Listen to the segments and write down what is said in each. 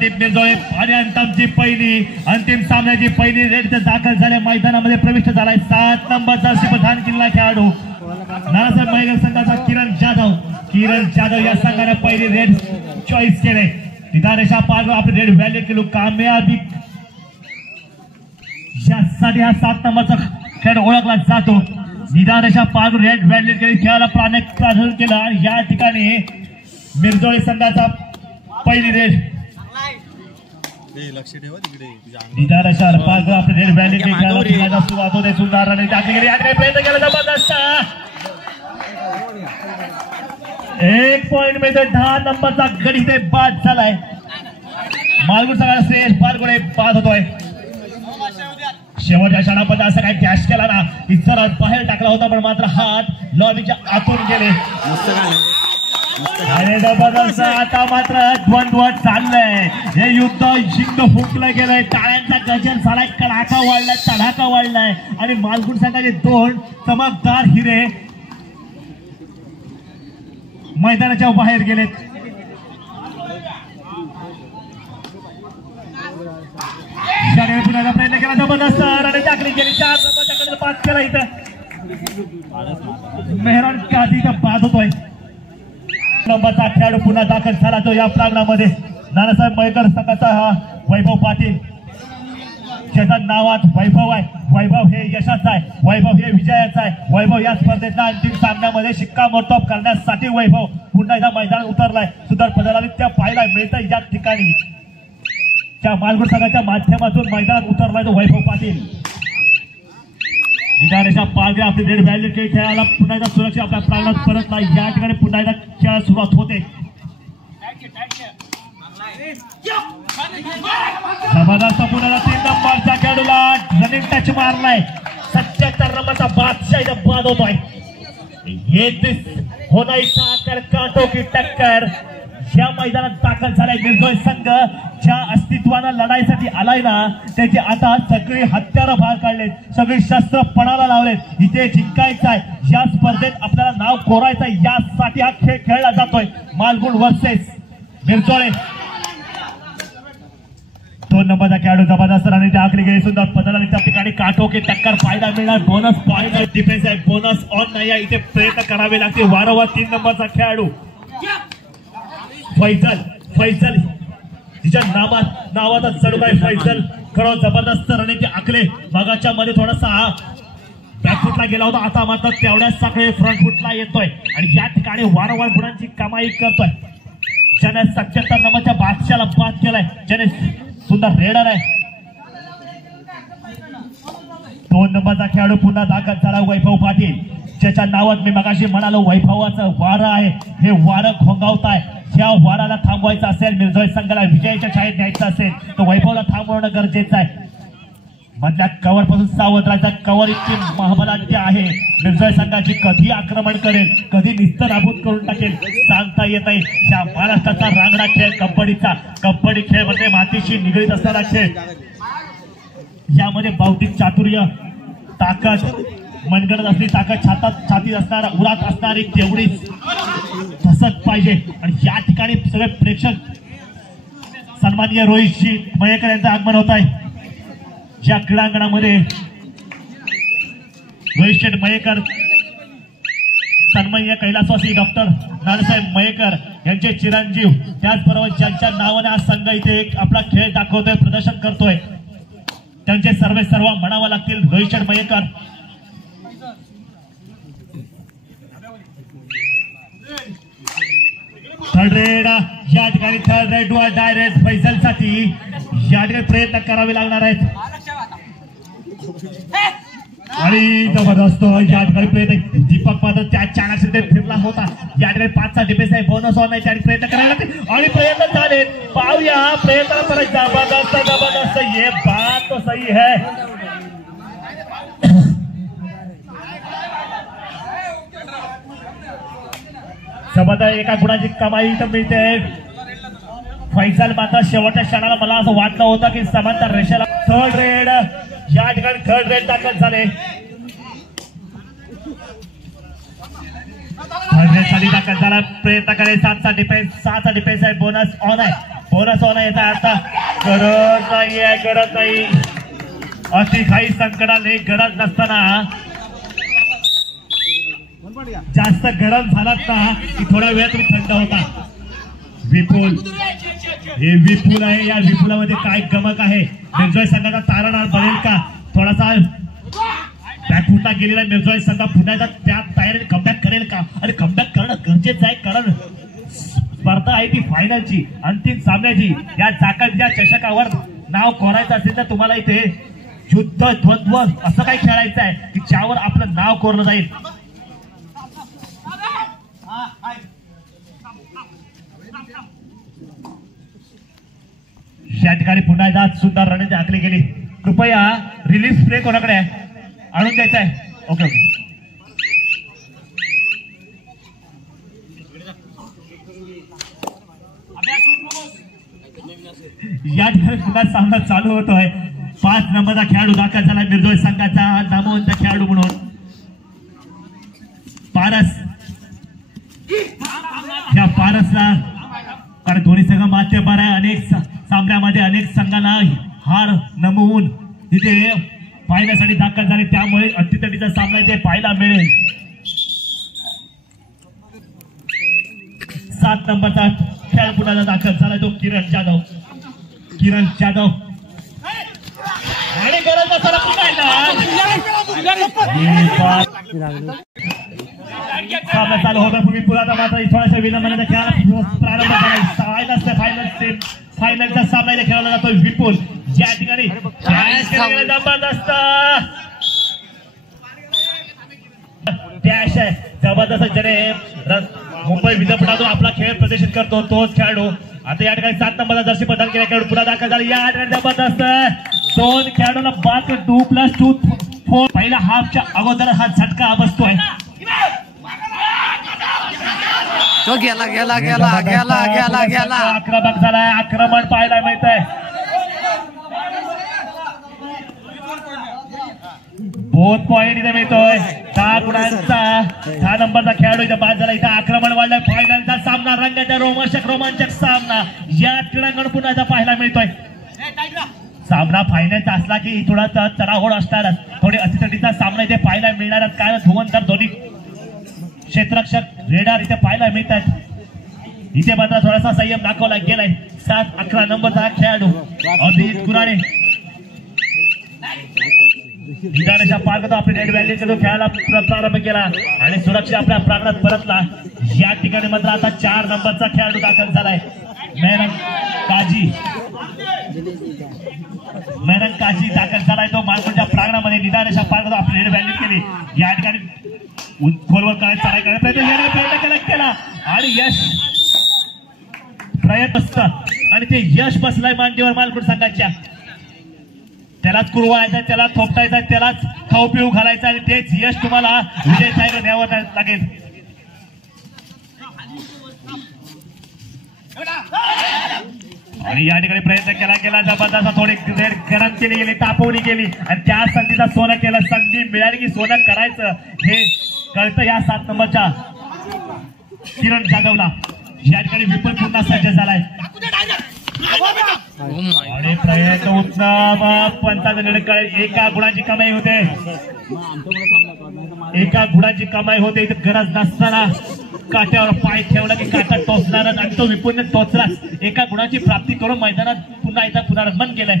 संदीप मिरजोळे आणि अंतिम सामन्याची पहिली रेड दाखल झाल्या मैदानामध्ये प्रविष्ट झालाय 7 नंबरचा प्रधान किल्ला खेळाडू नानासाहेब मयेकर संघाचा किरण जाधव या संघाने पहिली रेड चॉईस केले निदारेशा पार आपले रेड व्हॅल्यू केलो कामयाबी यासाठी हा 7 नंबरचा खेळ ओळखला जातो निदारेशा पार रेड व्हॅल्यू केली खेळाला प्राधान्य केलं आणि या ठिकाणी मिरजोळे संघाचा पहिली रेड लक्ष ठेवा तिकडे निदारेशा पार आपले रेड व्हॅल्यू केली खेळाला सुरुवात होते सुंदर आणि टाकली आणि प्रयत्न केला जबरदस्त 1 पॉइंट मध्ये 10 नंबरचा गडी ते बाद झालाय मालगुड संघाला श्रेयस पारगुडे बाद होतोय शेवटच्या क्षणापर्यंत असं काही कॅश केला ना की जरा बाहेर टाकला होता पण मात्र हात लॉबीच्या आतून गेले अरे जबरदस्त आता मात्र द्वंद्व चाललंय हे युद्ध जिंक फुंकलं गेलंय टाळ्यांचा गजर झालाय कडाका वाढलाय तडाका वाढलाय आणि मालगुड संघाचे 2 चमकदार हिरे मैदानाच्या बाहेर गेलेत पुन्हा प्रयत्न केला जबरदस्त आणि टाकली गेली 4 नंबरच्याकडे 5 केला इथं मेहरान कादी इथं बाद होतोय नंबरचा खेळाडू पुन्हा दाखल झाला तो या प्रांगणामध्ये नानासाहेब मयेकर संघाचा हा वैभव पाटील ज्याच्या नावात वैभव आहे वैभव हे यशाचा आहे वैभव हे विजयाचा आहे वैभव या स्पर्धेच्या अंतिम सामन्यामध्ये शिक्कामोर्तब करण्यासाठी वैभव पुन्हा एकदा मैदानात उतरलाय सुंदर पदाला पाहायला मिळतंय या ठिकाणी त्या मालगुड संघाच्या माध्यमातून मैदानात उतरलाय तो वैभव पाटील निदारेशा पारगे आपली रेड व्हॅल्यू खेळायला पुन्हा एकदा सुरक्षा आपल्या प्रांगणात परत नाही या ठिकाणी पुन्हा एकदा खेळ सुरुवात होते जबरदस्त पुन्हा 3 नंबरच्या खेळाडूला रनिंग टच मारलाय 77 नंबरचा बादशाह इथं बाद होतोय ये होना इच्छा कांटो की टक्कर या मैदानात दाखल झालाय मिरजोळे संघ ज्या अस्तित्वानं लढाईसाठी आलाय ना त्याची आता सगळी हत्यारं बाहेर काढलेत सगळी शस्त्र पणाला लावलेत इथे जिंकायचं आहे या स्पर्धेत आपल्याला नाव कोरायचं आहे यासाठी हा खेळ खेळला जातोय मालगुड वर्सेस मिरजोळे 2 नंबरचा खेळाडू जबरदस्त आणि त्या आखरी गेली सुंदर पदाला त्या ठिकाणी काटो की टक्कर फायदा मिळणार बोनस पॉइंट डिफेन्स आहे बोनस ऑन नाही आहे इथे प्रयत्न करावे लागते वारंवार 3 नंबरचा खेळाडू फैसल तिच्या नावाचा चढू आहे फैसल खरं जबरदस्त रणनीती आखले मगाच्या मध्ये थोडासा बॅकफुटला गेला होता आता मात्र तेवढ्याच साखळे फ्रंट फुटला येतोय आणि या ठिकाणी वारंवार गुणांची कमाई करतोय ज्याने 77 नंबरच्या बादशाला बाद केलाय ज्याने सुंदर रेडर आहे 2 नंबरचा खेळाडू पुन्हा दाखल झाला वैभव पाटील ज्याच्या नावात मी मगाशी म्हणालो वैभवाचं वारं आहे हे वारं खोंगावताय या वाराला थांबवायचं असेल मिरजोळे संघाला विजयाच्या छायेत न्यायचं असेल तर वैभवला थांबवणं गरजेचं आहे मधल्या कव्हर पासून सावध राहायचा कव्हर इतकी महाबलाढ्य आहे मिरजोळे संघाची कधी आक्रमण करेल कधी निस्तनाबूत करून टाकेल सांगता येत नाही या महाराष्ट्राचा रांगडा खेळ कबड्डी खेळ म्हणजे मातीशी निगडीत असणारा खेळ यामध्ये बौद्धिक चातुर्य ताकद मनगडत असली ताकद छातीत असणारा उरात असणारी तेवढीच धसत पाहिजे आणि या ठिकाणी सगळे प्रेक्षक सन्माननीय रोहितजी मयेकर यांचं आगमन होत आहे या क्रीडांगणामध्ये रोहित मयेकर सन्माननीय कैलासवासी डॉक्टर नानासाहेब मयेकर यांचे चिरंजीव त्याचबरोबर ज्यांच्या नावाने हा संघ इथे एक आपला खेळ दाखवतोय प्रदर्शन करतोय त्यांचे सर्व म्हणावं लागतील रोहित मयेकर थर्ड रेड या ठिकाणी थर्ड रेड वर डायरेक्ट फैसलसाठी या ठिकाणी प्रयत्न करावे लागणार आहेत आणि जबरदस्त या ठिकाणी प्रयत्न दीपक मात्र त्या चानाशी ते फिरला होता या ठिकाणी 5चा डिफेन्स आहे बोनस ऑन आहे त्याने प्रयत्न करायला लागते आणि प्रयत्न झाले पाहूया प्रयत्न परत जबरदस्त ये बात तो सही है सबंध एका गुणाची कमाई तर मिळते फैसल मात्र शेवटच्या क्षणाला मला असं वाटलं होतं की समांतर रेषेला थर्ड रेड या ठिकाणी थर्ड रेड दाखल झाले थर्ड रेड साठी दाखल झाला प्रयत्न करे 7चा डिफेन्स आहे बोनस ऑन आहे बोनस होणं येत आहे आता. गरज नाही अति काही संकटाला गरज नसताना जास्त गरम झालात ना की थोडा वेळ तुम्ही थंड होता. विपुल हे विपुल आहे. या विपुलामध्ये काय गमक आहे. मिरजोय संघाचा तारणहार बनेल का. थोडासा बॅकफुटला गेलेला मिरजोय संघ पुन्हा त्या तयारीने कमबॅक करेल का. आणि कमबॅक करणं गरजेचं आहे कारण स्पर्धा आहे ती फायनलची अंतिम सामन्याची. या चाकणच्या चषकावर नाव कोरायचं असेल तर तुम्हाला इथे युद्ध द्वंद्व असं काही खेळायचं आहे की ज्यावर आपलं नाव कोरलं जाईल. या ठिकाणी पुन्हा एकदा सुंदर रणनीती आखली गेली. कृपया रिलीफ प्ले कोणाकडे आणून द्यायचा आहे. Okay okay. या ठिकाणी पुन्हा सामना चालू होतोय. 5 नंबरचा खेळाडू दाखल झाला मिरजोय संघाचा नामवंत खेळाडू म्हणून पारस. या पारसला कारण दोन्ही संघ माध्यमबार आहे. अनेक सामन्यामध्ये अनेक संघांना हार नमवून तिथे पाहण्यासाठी दाखल झाले. त्यामुळे अटीतटीचा सामना इथे पाहायला मिळेल. 7 नंबरचा खेळ पुन्हा दाखल झाला तो किरण जाधव. आणि गरज नसताना सामना चालू होता. पूर्वी पुन्हा मात्र थोड्याशा विलंबाने खेळायला प्रारंभ करायचा. फायनलचा सामना इथे खेळला जातो. विपुल ज्या ठिकाणी जबरदस्त डॅश आहे. जबरदस्त ज्याने मुंबई विद्यापीठातून आपला खेळ प्रदर्शित करतो तोच खेळाडू आता या ठिकाणी 7 नंबरचा जर्सी प्रदान केला. खेळाडू पुन्हा दाखल झाला. या ठिकाणी जबरदस्त 2 खेळाडूंना बाद 2+2 4 पहिल्या हाफच्या अगोदर हा झटका बसतोय. तो गेला आक्रमक झालाय. आक्रमण पाहायला मिळत आहे. बहुत पॉइंट इथे मिळतोय. 6 गुणांचा 6 नंबरचा खेळाडू इथे बाद झाला. इथे आक्रमण वाढलंय. फायनलचा सामना रंगाचा रोमांचक सामना या क्रीडांगण पुन्हा पाहायला मिळतोय. सामना फायनलचा असला की थोडा चढाओढ असणारच. थोडी अतितटीचा सामना इथे पाहायला मिळणारच. काय धुवंतर दोन्ही क्षेत्ररक्षक रेडार इथे पाहायला मिळतात. इथे मात्र थोडासा संयम दाखवला गेलाय. 7-11 नंबरचा खेळाडू अभिजित कुराडे विधानाच्या पार्कत आपली नेट व्हॅल्यू खेळायला प्रारंभ केला आणि सुरक्षा आपल्या प्रांगणात परतला. या ठिकाणी मात्र आता 4 नंबरचा खेळाडू दाखल झालाय. मेहरन काजी दाखल झालाय. तो मालकोच्या प्रांगणामध्ये निदानाच्या पार्कत आपली नेट व्हॅल्यू केली. या ठिकाणी खोलवर करायचा प्रयत्न केला आणि यश प्रयत्न असतात आणि ते यश बसलाय मांडीवर मालकोट संघाच्या. त्यालाच कुरवायचा, त्याला थोपटायचा, त्यालाच खाऊ पिऊ घालायचा आणि तेच यश तुम्हाला विजय साहेब न्यावं लागेल. आणि या ठिकाणी प्रयत्न केला जबरदस्त थोडी गरम केली गेली, तापवली गेली आणि त्या संधीचा सोनं केलं. संधी मिळाली की सोनं करायचं हे कळतं या 7 नंबरच्या किरण जाधवला. या ठिकाणी विपुल पुन्हा सज्ज झालाय आणि प्रयत्न उत्तम. पंचाचा निर्णय कळेल. 1 गुणाची कमाई होते. 1 गुणाची कमाई होते. इथे गरज नसताना काट्यावर पाय ठेवला की काटा टोचणारच आणि तो विपुलने टोचलाच. 1 गुणाची प्राप्ती करून मैदानात पुन्हा एकदा पुनरागमन केलंय.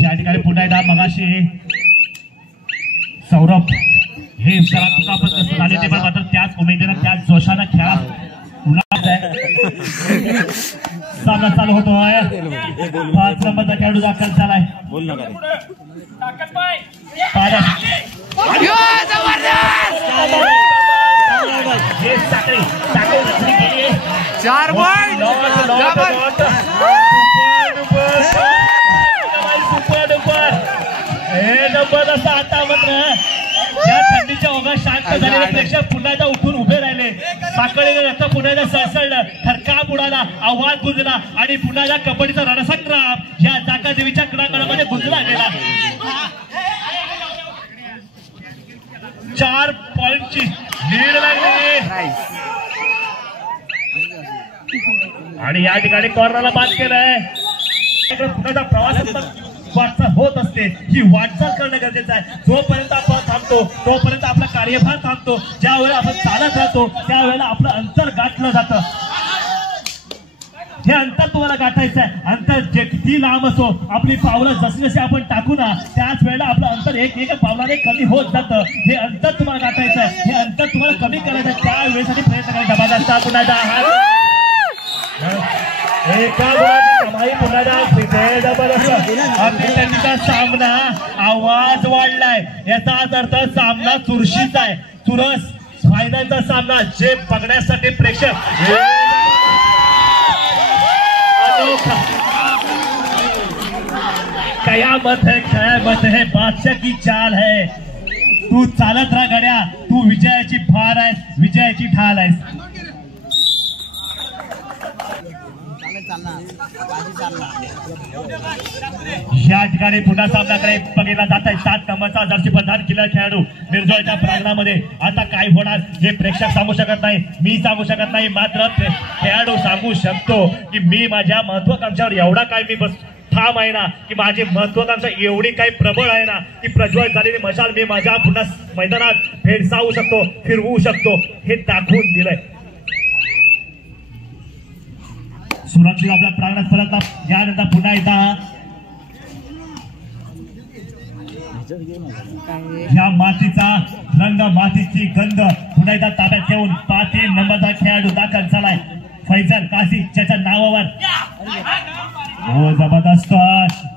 या ठिकाणी पुन्हा एकदा मगाशी सौरभ हे दुखापत झाले ते पण मात्र त्याच उमेदीनं त्याच जोशानं खेळा सामना चालू होतोय. 5 नंबरचा खेळाडू दाखल झालाय. आता मात्र या थंडीच्या ओघात शांत झालेले प्रेक्षक पुन्हा एकदा उठून उभे राहिले. साखळी रक्त पुण्याला सळसळलं, थरकाप उडाला, आवाज गुंजला आणि पुण्याला कबड्डीचा रणसंग्राम या जाका देवीच्या क्रीडांगणामध्ये गुंजला गेला. 4 पॉइंटची लीड लागली आणि या ठिकाणी कॉर्नरला बाद केलंय. पुण्याचा प्रवास वाटचाल होत असते, ही वाटचाल करणं गरजेचं आहे. जोपर्यंत आपण थांबतो तोपर्यंत आपला कार्यभार थांबतो. ज्या वेळेला आपण चालत राहतो त्यावेळेला आपलं अंतर गाठलं जातं. हे अंतर तुम्हाला गाठायचं आहे. अंतर जे किती लांब असो, आपली पावलं जशी जशी आपण टाकू ना त्याच वेळेला आपलं अंतर एक पावलाने कमी होत जातं. हे अंतर तुम्हाला गाठायचं आहे, हे अंतर तुम्हाला कमी करायचं आहे. त्या वेळेसाठी प्रयत्न करायचा. जबरदस्त पुण्याचा एका गुणाची कमाई पुण्याचा विजय. जबरदस्त अभिषेकचा सामना. आवाज वाढलाय याचा अर्थ सामना चुरशीचा आहे. चुरस फायनलचा सामना जे बघण्यासाठी प्रेक्षक कयामत है बादशाह की चाल है. तू चालत राहा गड्या, तू विजयाची फार आहेस, विजयाची ढाल आहेस. या ठिकाणी पुन्हा सामनाकडे बघितला जात आहे. 7 नंबरचा जर्सी परिधान केलेला खेळाडू मिरजोळच्या प्रांगणामध्ये. आता काय होणार हे प्रेक्षक सांगू शकत नाही, मी सांगू शकत नाही, मात्र खेळाडू सांगू शकतो की मी माझ्या महत्वाकांक्षावर एवढा काय मी बस ठाम आहे ना, की माझी महत्वाकांक्षा एवढी काही प्रबळ आहे ना, की प्रज्वलित झालेली मशाल मी माझ्या पुन्हा मैदानात भेडसावू शकतो, फिरवू शकतो, हे दाखवून दिलंय. सुरक्षित आपल्या प्रांगणात परत यानंतर पुन्हा एकदा या मातीचा रंग, मातीची गंध पुन्हा एकदा ताब्यात घेऊन 5 नंबरचा खेळाडू दाखल झालाय फैजल काझी, ज्याच्या नावावर हो जबरदस्त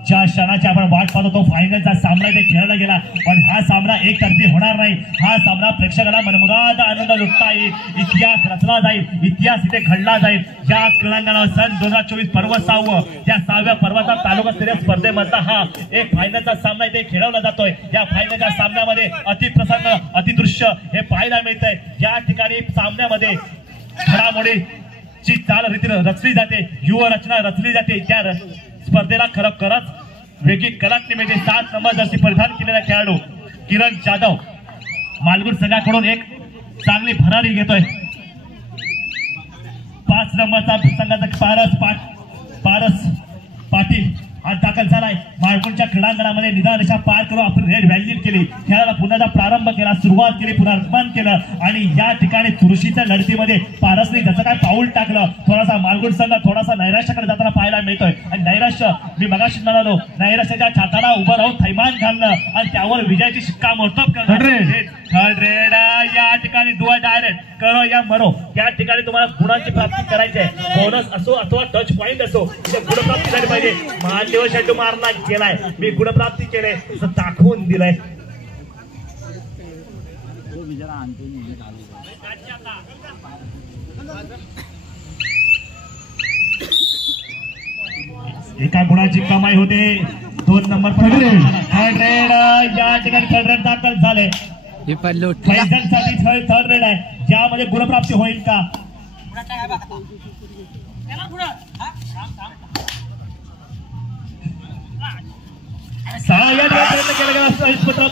ज्या क्षणाची आपण वाट पाहतो तो फायनलचा सामना इथे खेळला गेला. पण हा सामना एकतर्फी होणार नाही. हा सामना प्रेक्षकांना मनमुराद आनंद लुटता येईल, इतिहास रचला जाईल, इतिहास इथे घडला जाईल. या क्रीडांगणावर सन 2024 पर्व 6वं, त्या 6व्या पर्वाचा तालुकास्तरीय स्पर्धेमधला हा एक फायनलचा सामना इथे खेळवला जातोय. या फायनलच्या सामन्यामध्ये अतिप्रसन्न अतिदृश्य हे पाहायला मिळतंय. या ठिकाणी सामन्यामध्ये घडामोडी ची चाल रीती रचली जाते, युवा रचना रचली जाते. त्या स्पर्धेला खरोखरच वेगळी कलाटणी मिळते. 7 नंबर जर्सी परिधान केलेला खेळाडू किरण जाधव मालगुड संघाकडून एक चांगली भरारी घेतोय. 5 नंबरचा संघाचा पारस पाटील आज दाखल झालाय. मालगुडच्या क्रीडांगणामध्ये निदान रेषा पार करून आपण रेड व्हॅल्यू केली, खेळाला पुन्हा प्रारंभ केला, सुरुवात केली, पुनर्निर्माण केलं आणि या ठिकाणी चुरशीच्या लढतीमध्ये पारसने जसं काय पाऊल टाकलं, थोडासा मालगुड संघ थोडासा नैराश्याकडे जाताना पाहायला मिळतोय. आणि नैराश्य मी मगाशी म्हणालो, नैराश्याच्या छाताला उभं राहून थैमान घालणं आणि त्यावर विजयाची शिक्कामोर्तब करणं. थर्ड रेड या ठिकाणी डू डायरेक्ट करो या मरो. या ठिकाणी तुम्हाला गुणांची प्राप्ती करायची आहे. बोनस असो अथवा टच पॉइंट असो, गुणप्राप्ती झाली पाहिजे. महादेव शेट्टी मारला गेलाय, मी गुणप्राप्ती केले असं दाखवून दिलंय. एका गुणाची कमाई होते. 2 नंबर थर्ड रेड या ठिकाणी थर्ड रेड दाखल झाले. फैजलसाठी थर्ड रेड आहे, ज्यामध्ये गुणप्राप्ती होईल का?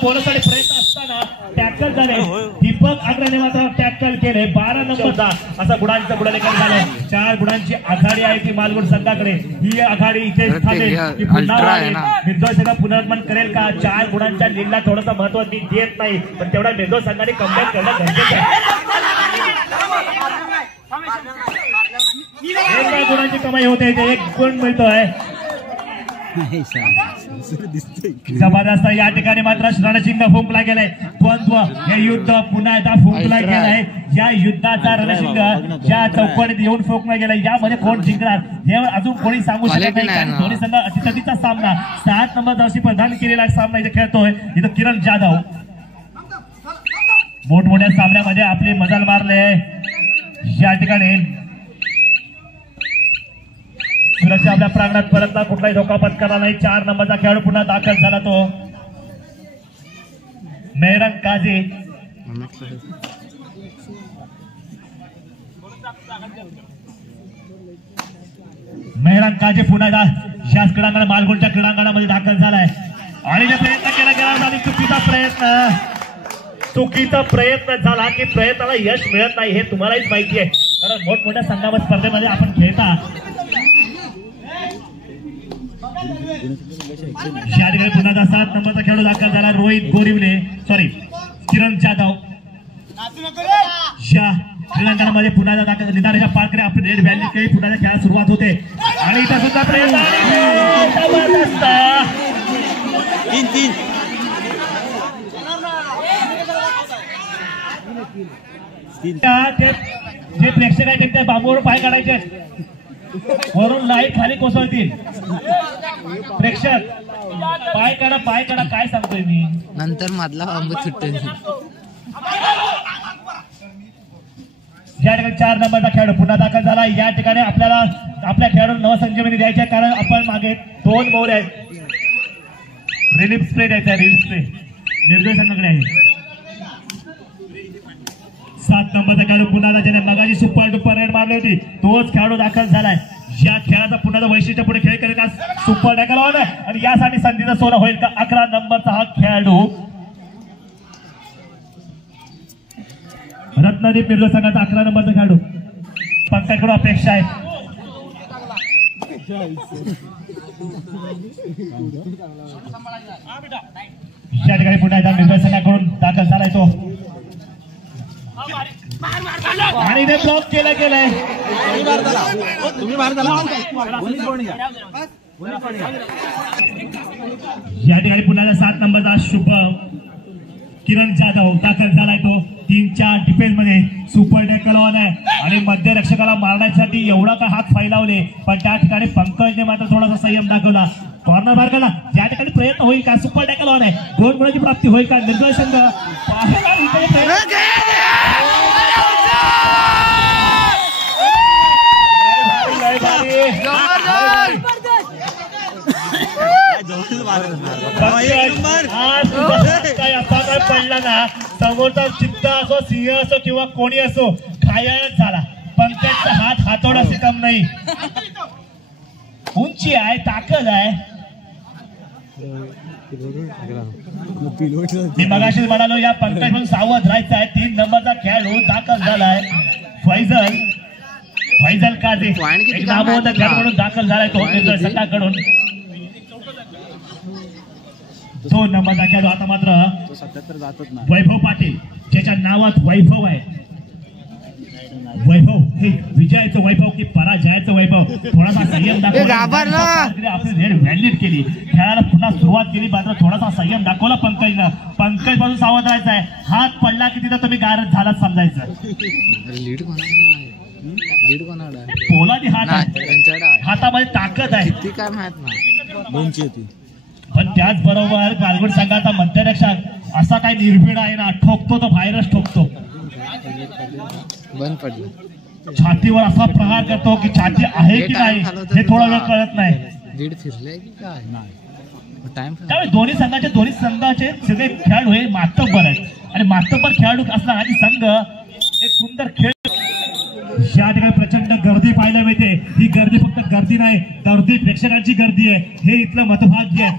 बोलण्यासाठी प्रयत्न असताना टॅकल झाले. दीपक अग्रने मात्र टॅकल केले. 12 नंबरचा असा गुणांचा गुणालेखन झालं. 4 गुणांची आघाडी आहे ती मालगुड संघाकडे. ही आघाडी इथे थांबेल की पुन्हा पुनर्निर्माण करेल का? 4 गुणांच्या लीडला थोडंसं महत्व मी देत नाही, पण तेवढा मिर्झो संघाने कमबॅक करणं गरजेचं आहे. 1 गुणांची कमाई होते, 1 गुण मिळतोय. जबरदस्त या ठिकाणी मात्र रणशिंग फुंकला गेलाय. द्वंद्व हे युद्ध पुन्हा एकदा फुंकला गेलाय. या युद्धाचा रणशिंग ज्या चौकटीत येऊन फुंकला गेलाय, यामध्ये कोण जिंकणार हे अजून कोणी सांगू शकत नाही. दोन्ही संघ अतिथीचा सामना 7 नंबर जर्सी प्रदान केलेला सामना इथे खेळतोय. इथं किरण जाधव मोठमोठ्या सामन्यामध्ये आपली मजल मारले. या ठिकाणी सुरक्षा आपल्या प्रांगणात परतला, कुठलाही धोका पत्करला नाही. 4 नंबरचा खेळाडू पुन्हा दाखल झाला, तो मेहरंग काझी. मेहरान काजे पुन्हा याच क्रीडांगण मालगुणच्या क्रीडांगणामध्ये दाखल झालाय आणि जे प्रयत्न केला गेला आणि चुकीचा प्रयत्न झाला की प्रयत्नाला यश मिळत नाही हे तुम्हालाच माहिती आहे, कारण मोठमोठ्या संघामध्ये स्पर्धेमध्ये आपण खेळता. या ठिकाणी पुन्हा 7 नंबरचा खेळाडू दाखल झाला रोहित गोरिवले किरण जाधव. या क्रीडांगणामध्ये पुन्हा दाखल निदानाच्या पारकडे आपली रेड व्हॅली काही पुन्हा खेळायला सुरुवात होते आणि इथं सुद्धा प्रयत्न जे प्रेक्षक आहेत त्या बांबूवर पाय काढायचे वरून लाईट खाली कोसळतील. प्रेक्षक पाय काढा काय सांगतोय मी नंतर मधला बांबू सुटेल. या ठिकाणी 4 नंबरचा खेळाडू पुन्हा दाखल झाला. या ठिकाणी आपल्याला आपल्या खेळाडूंना नवसंजीवनी द्यायची आहे, कारण आपण मागे 2 बॉल आहेत. रिलीफ स्प्रे द्यायचा आहे, रिलीफ स्प्रे निर्दोष संघाकडे आहे. 7 नंबरचा खेळाडू पुन्हा ज्याने मगाशी सुपर डुपर रेड मारली होती तोच खेळाडू दाखल झालाय. या खेळाचा पुन्हा वैशिष्ट्य पुढे खेळ करेल का सुपर टॅकल होणार आणि यासाठी संधीचा सोनं होईल का. 11 नंबरचा हा खेळाडू रत्नदीप निर्दोष संघाचा 11 नंबरचा खेळाडू पंकजकडून अपेक्षा आहे. या ठिकाणी पुन्हा एकदा निर्दोष संघाकडून दाखल झालाय तो आणि ते ब्लॉक केलं गेलंय. या ठिकाणी पुन्हा 7 नंबरचा शुभ किरण जाधव दाखल झालाय तो 3च्या डिफेन्स मध्ये सुपर टॅकल ऑन आहे आणि मध्यरक्षकाला मारण्यासाठी एवढा का हात फैलावले, पण त्या ठिकाणी पंकजने मात्र थोडासा संयम दाखवला. कॉर्नर बार केला, या ठिकाणी प्रयत्न होईल का, सुपर टॅकल ऑन आहे, 2 गुणांची प्राप्ती होईल का. निर्दोष संघ पडला ना, समोरचा चित्ता असो सिंह असो किंवा कोणी असो घायाळच झाला. पंकजचा हात हातोडाशी कम नाही, उंची आहे, ताकद आहे. मी मगाशी म्हणालो या पंकजकडून सावध राहायचं आहे. 3 नंबरचा खेळाडू दाखल झालाय फैजल काझी, एक नामवंत खेळाडू दाखल झालाय तो निर्दोष संघाकडून. 2 नंबरचा खेळाडू आता मात्र वैभव पाटील, ज्याच्या नावात वैभव आहे. वैभव हे विजयाचं वैभव की पराजयाचं वैभव, थोडासा संयम दाखवला, आपली रेड व्हॅलिड केली, खेळाला पुन्हा सुरुवात केली, मात्र थोडासा संयम दाखवला पंकजनं. पंकज पासून सावध राहायचं आहे. हात पडला की तिथं तुम्ही गारद झालाच समजायचं. पोलादी हात आहे, हातामध्ये ताकद आहे, काय माहित नाही. पण त्याचबरोबर मालगुण संघाचा मध्यरक्षक असा काही निर्भीड आहे ना, ठोकतो तो बाहेरच ठोकतो. बंद पडलं, छातीवर असा प्रहार करतो की छाती आहे की नाही हे थोडा वेळ कळत नाही. दीड फिरले की काय त्यामुळे दोन्ही संघाचे सगळे खेळाडू हे मातब्बर आहेत आणि मातब्बर खेळाडू असला आणि संघ एक सुंदर खेळ. या ठिकाणी प्रचंड गर्दी पाहायला मिळते. ही गर्दी फक्त गर्दी नाही, गर्दी प्रेक्षकांची गर्दी आहे, हे इथलं मतभाग्य आहे.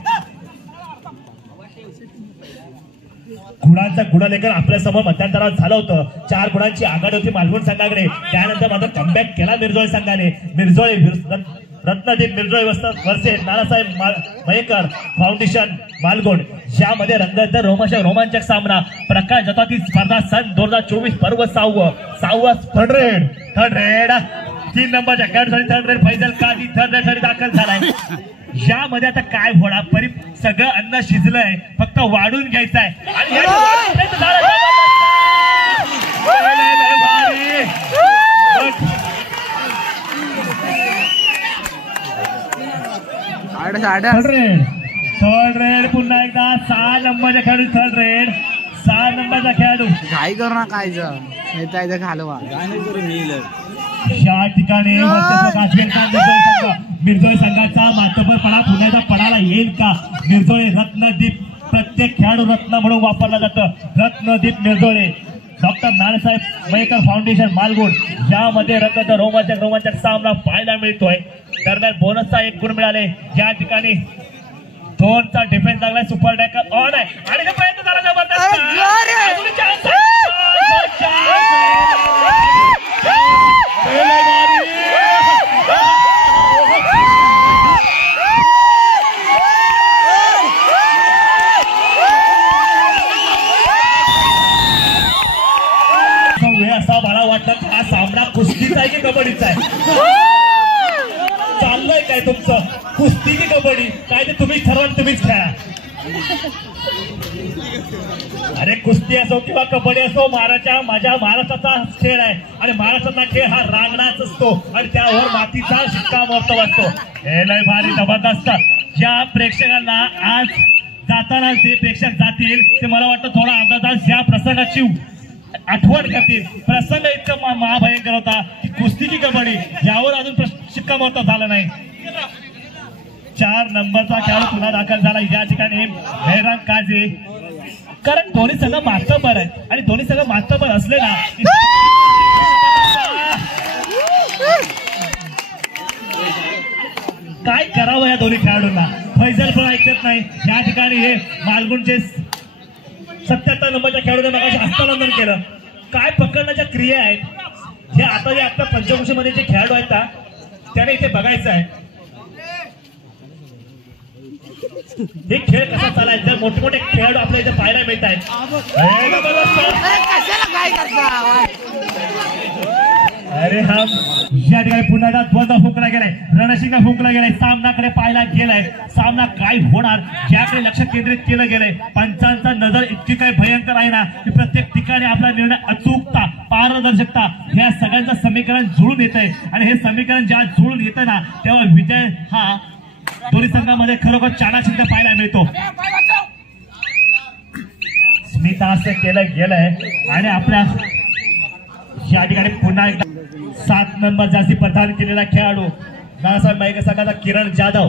गुणांचा गुणलेखन आपल्या समोर मध्यंतरात झालं होतं. 4 गुणांची आघाडी होती मालवण संघाकडे. त्यानंतर मात्र कमबॅक केला मिरजोळे संघाने. मिरजोळे रत्नदीप मिरजोळे वर्सेस नानासाहेब मयेकर फाउंडेशन मालगुण, यामध्ये रंगत रोमांचक सामना. प्रकाश जताती स्पर्धा सन 2024 पर्व 6वा थर्ड रेड 3 नंबरच्या खेळाडूसाठी third raid Faizal Kazi third raid साठी दाखल झालाय. यामध्ये आता काय होणार, सगळं अन्न शिजलंय, फक्त वाढून घ्यायचं आहे. आणि थर्ड रेड पुन्हा एकदा 6 नंबरच्या खेळाडू थर्ड रेड 6 नंबरचा खेळाडू घाई करू नका, घालवा. या ठिकाणी मिरजोळे संघाचा मातब्बरपणा पुण्याचा पणाला येईल का. मिरजोळे रत्नदीप, प्रत्येक खेळाडू रत्न म्हणून वापरला जातं. रत्नदीप मिरजोळे डॉक्टर नानासाहेब मयेकर फाउंडेशन मालगुण यामध्ये रंगत रोमांचक सामना पाहायला मिळतोय. दरम्यान बोनसचा 1 गुण मिळाले. या ठिकाणी 2चा डिफेन्स लागलाय. सुपर टॅकल ऑन आहे आणि तो प्रयत्न झाला जबरदस्त. वेळ असा मला वाटतं हा सामना कुस्तीचा आहे की कबड्डीचा आहे. चाललंय काय तुमचं कुस्ती की कबड्डी काय ते तुम्हीच ठरवा तुम्हीच खेळा. अरे कुस्ती असो किंवा कबड्डी असो माझ्या महाराष्ट्राचा खेळ आहे आणि महाराष्ट्राचा खेळ हा रांगणाच असतो आणि त्यावर मातीचा शिक्कामोर्तब असतो. हे लय भारी जबरदस्त. ज्या प्रेक्षकांना आज जाताना जे प्रेक्षक जातील ते मला वाटतं थोडा अर्धा तास या प्रसंगाची आठवण करतील. प्रसंग इतका महाभयंकर होता की कुस्ती की कबड्डी यावर अजून शिक्कामोर्तब झालं नाही. 4 नंबरचा खेळाडू पुन्हा दाखल झाला या ठिकाणी हैरान काझी. कारण दोन्ही संघ मास्तबर आहेत आणि दोन्ही संघ मास्तबर असले ना काय करावं या दोन्ही खेळाडूंना. फैजल पण ऐकत नाही. या ठिकाणी हे मालगुणचे 77 नंबरच्या खेळाडूने मगाशी हस्तांतरण केलं. काय पकडण्याच्या क्रिया आहेत हे आता पंचकृषीमध्ये जे खेळाडू आहेत ना त्याने इथे बघायचं आहे. हे खेळ कसा चालायचा. मोठे मोठे खेळाडू आपल्या इथे पाहायला मिळत आहेत. अरे हा या ठिकाणी पुन्हा ध्वज फुंकला गेलाय. रणशिंगा फुंकला गेलाय. सामनाकडे पाहायला गेलाय. सामना काय होणार याकडे लक्ष केंद्रित केलं गेलंय. पंचांचा नजर इतकी काय भयंकर आहे ना की प्रत्येक ठिकाणी आपला निर्णय अचूकता पारदर्शकता या सगळ्यांचं समीकरण जुळून येत आहे आणि हे समीकरण ज्या जुळून येतं ना तेव्हा विजय हा दोन्ही संघामध्ये खरोखर चाणाक्षिंत पाहायला मिळतो. स्मिता असं केलं गेलंय आणि आपल्या या ठिकाणी पुन्हा एकदा 7 नंबर जास्ती प्रदान केलेला खेळाडू नानासाहेब मयेकर संघाचा किरण जाधव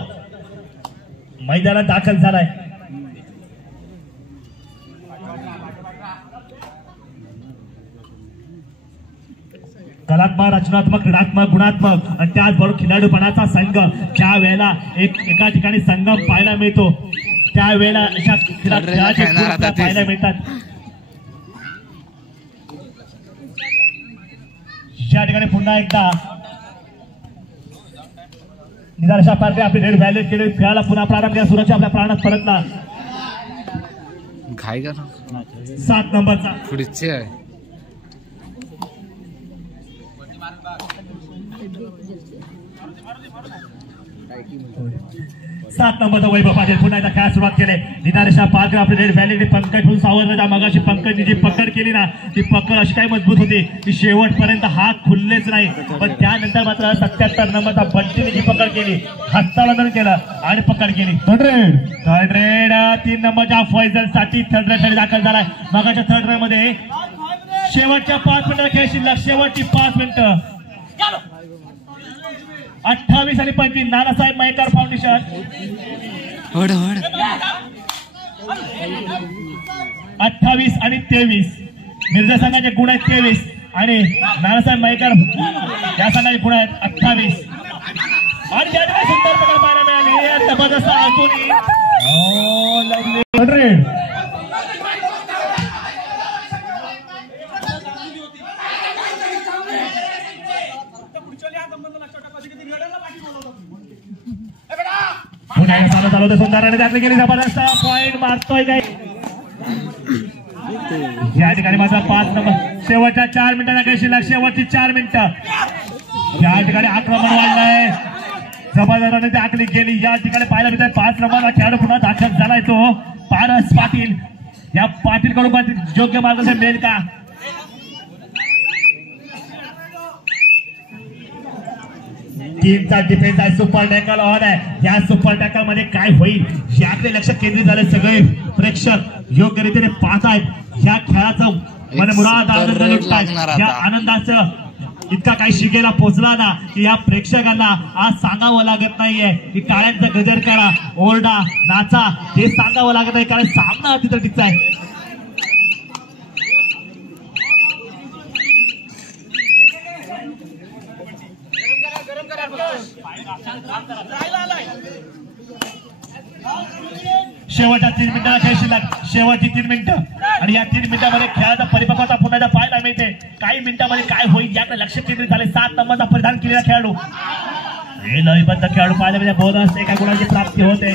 मैदानात दाखल झालाय. कलात्मक रचनात्मक क्रीडात्मक गुणात्मक आणि त्याचबरोबर खिलाडूपणाचा संघ ज्या वेळेला एका ठिकाणी संगम पाहायला मिळतो त्यावेळेला अशा खेळाचे पाहायला मिळतात. या ठिकाणी पुन्हा एकदा निराशा पार्टी आपली रेड व्हॅल्यू केली. खेळाला पुन्हा प्रारंभ केला. सुरक्षा आपल्या प्राणात परतला. 7 नंबरचा पुढचे आहे 7 नंबरचा वैभव पाटील पुन्हा एकदा खेळायला सुरुवात केली. निराशा पार्टी आपली रेड व्हॅल्यू पंकज म्हणून सावरला. मगाशी पंकजने जी पकड केली ना ती पकड अशी काय मजबूत होती की शेवटपर्यंत हात खुललेच नाही. पण त्यानंतर मात्र 77 नंबरचा बंटीने जी पकड केली हस्तांतरण केलं आणि पकड केली. थर्ड रेड 3 नंबरच्या फैजल साठी थर्ड रेड दाखल झालाय. मगाच्या थर्ड रेड मध्ये शेवटच्या 5 मिनिटं खेळ शिल्लक. शेवटची 5 मिनिटं 28 आणि 25 नानासाहेब मयेकर फाउंडेशन 28 आणि 23 मिर्झा संघाचे गुण आहेत 23 आणि नानासाहेब मयेकर या संघाचे गुण आहेत 28 आणि त्या ठिकाणी सुंदर पकड पाहायला मिळाली. जबरदस्त अजूनही चालू होतं. सुंदराने त्यातली गेली. जबरदस्त पॉइंट मारतोय काय या ठिकाणी माझा 5 नंबर. शेवटच्या 4 मिनिटांना काही शिल्लक. शेवटची 4 मिनिटं या ठिकाणी आक्रमण वाढलंय. जबरदस्ताने ती आखली गेली. या ठिकाणी पाहायला मिळतंय 5 नंबरला खेळाडू पुन्हा दाखल झालाय तो पारस पाटील. या पाटील कडून योग्य मार्गदर्शन मिळेल का. टीमचा डिफेन्स आहे. सुपर टॅकल ऑन आहे. या सुपर टॅकल मध्ये काय होईल याकडे लक्ष केंद्रित झाले. सगळे प्रेक्षक योग्य रीतीने पाहत आहेत. या खेळाचं मनमुराद आनंद लुटतात. या आनंदाचं इतका काही शिगेला पोहोचला ना की या प्रेक्षकांना आज सांगावं लागत नाहीये की टाळ्यांचा गजर करा ओरडा नाचा हे सांगावं लागत नाही कारण सामना तिथं टिकता आहे. शेवटच्या 3 मिनिटाला खेळ शिल्लक, शेवटची 3 मिनिटं आणि या 3 मिनिटांमध्ये खेळाचा परिपक्वता पुन्हा पाहायला मिळते. काही मिनिटांमध्ये काय होईल याकडे लक्ष केंद्रित झाले. 7 नंबरचा परिधान केलेला खेळाडू, हे लयबद्ध खेळाडू पाहायला म्हणजे बोनस एका गुणाची प्राप्ती होते.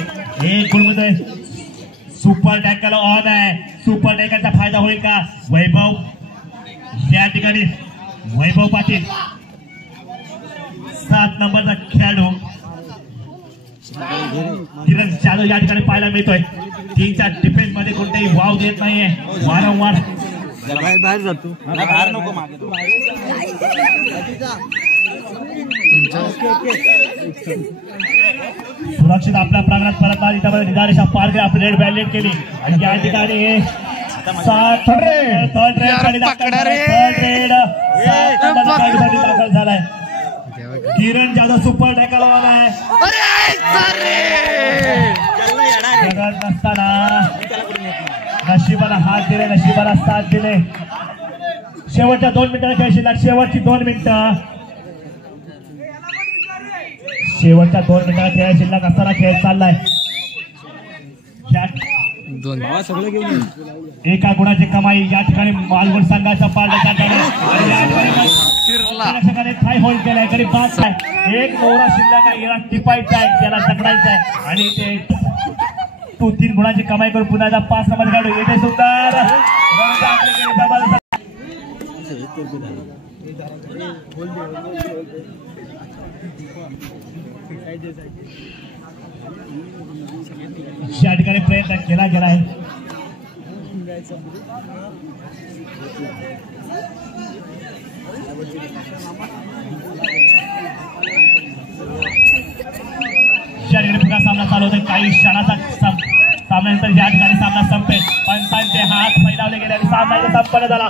1 गुण मिळतोय. सुपर टॅकल ऑन आहे. सुपर टॅकलचा फायदा होईल का? वैभव या ठिकाणी, वैभव पाटील 7 नंबरचा खेळाडू किरण जाधव या ठिकाणी पाहायला मिळतोय. टीमच्या डिफेन्स मध्ये कोणतेही वाव देत नाहीये. वारंवार बाहेर जातो. सुरक्षित आपल्या प्रांगणात परत आली. त्यामध्ये निदारेशा पार केली, आपली रेड बॅलेट केली आणि या ठिकाणी थर्ड रेड दाखल झालाय. किरण जाधव सुपर टॅकल वाला आहे. जगत नसताना नशिबाला हात दिले, नशिबाला साथ दिले. शेवटच्या 2 मिनिटाला खेळ शिल्लक, शेवटची 2 मिनिटं, शेवटच्या 2 मिनिटाला खेळ शिल्लक असताना खेळ चाललाय. एका गुणाची कमाई या ठिकाणी मालवण संघाचा पालटा काय होईल केलाय तरी पाच आहे. एक नवरा शिल्लक आहे, याला टिपायचा आहे, त्याला तकडायचा आहे आणि ते 3 गुणाची कमाई करून पुन्हा 5 नंबर काढू. येते सुंदर या ठिकाणी प्रयत्न केला गेला आहे. या ठिकाणी पुन्हा सामना चालू होतोय. काही क्षणाचा सामन्यानंतर या ठिकाणी सामना संपेल. पंचांचे हात फैलावले गेले आणि सामना संपन्न झाला.